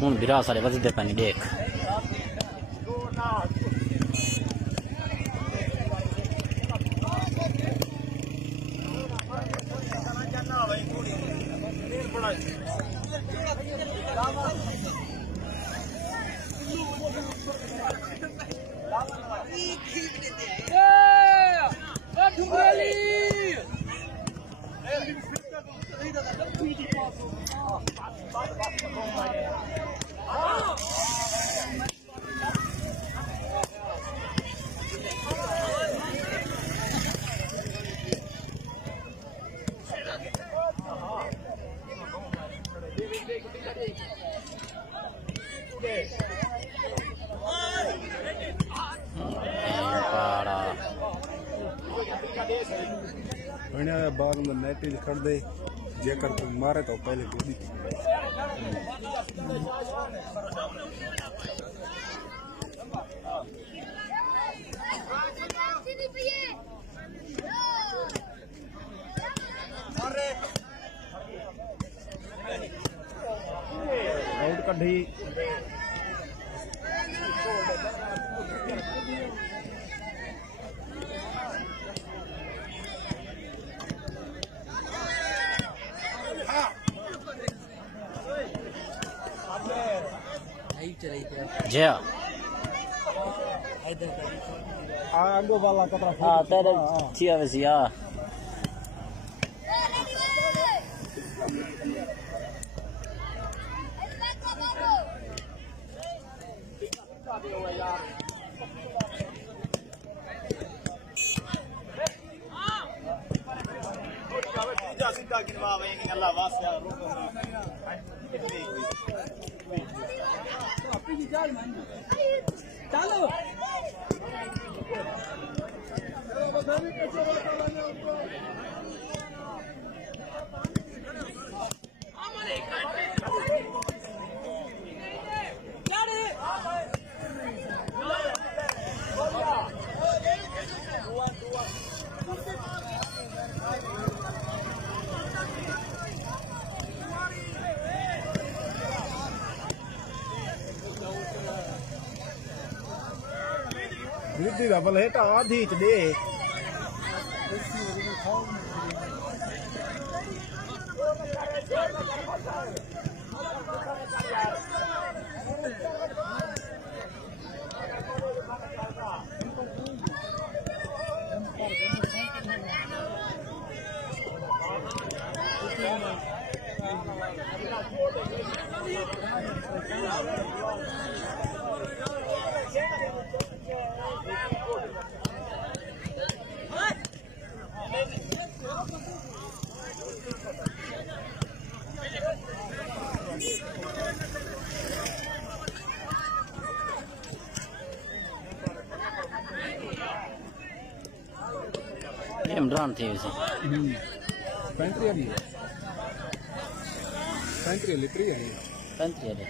हूँ बिरा सारे वजदे पानी देख बाग में नेट कर दे जेकर तू मारे तो पहले गोली आउट कढ़ी जया आगो वाला कतरा हां तेरे छिया वसिया सीधा गिनवा वही अल्लाह वास्ता चलो विधि डबल है आधी च दे इमरान थे वैसे पेंट्री वाली लिटरी है पेंट्री वाले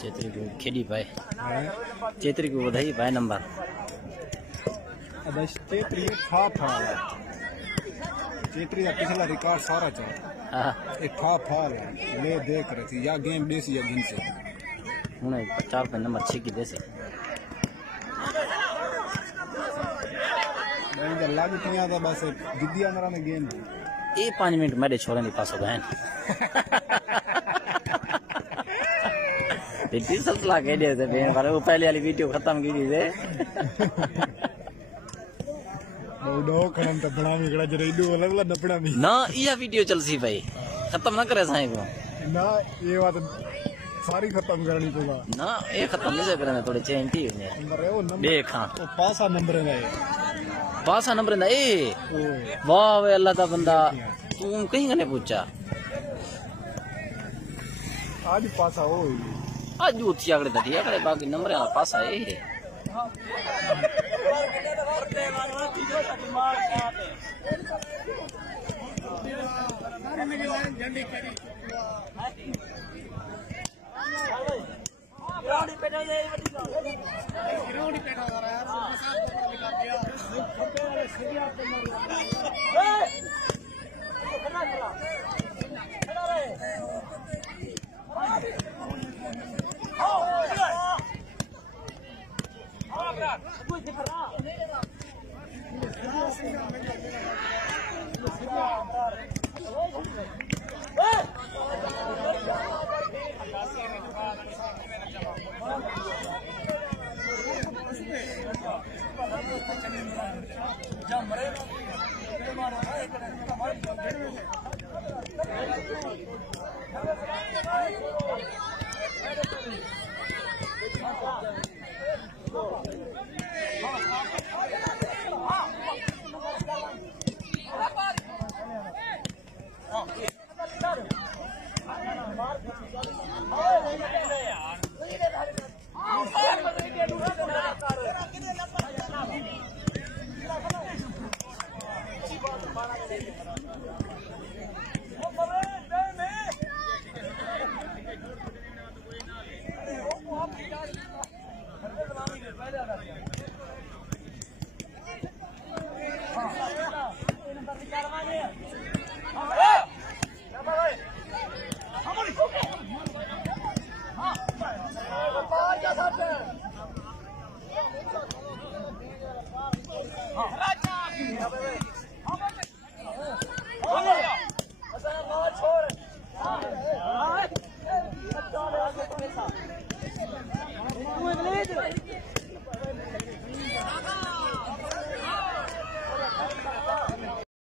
चेत्री को खेड़ी पाए चेत्री को बधाई पाए नंबर अब चेत्री था चेतरी का पिछला रिकॉर्ड सारा चल हाँ ये फाल ले देख रही थी या गेम देसी या गिन से हूँ 4 नंबर 6 की देसी लागतियां तो बस जिद्दी अंदर ने गेम ये 5 मिनट मेरे छोड़ने के पास हो गए सिलसिला कह दिया थे वो पहले वाली वीडियो खत्म की थी ना यह वीडियो चल सी भाई खत्म ना करे साईं को ना ये बात सारी खत्म करनी पड़ेगा ना ये खत्म नहीं करना थोड़े चेंज थी देख हाँ पासा नंबर है पासा नंबर ना ए वाह वे अल्लाह का बंदा तू कहीं का नहीं पूछा आज पासा हो आज उठी आगड़े दटी आगड़े बाकी नंबर वाला पासा ए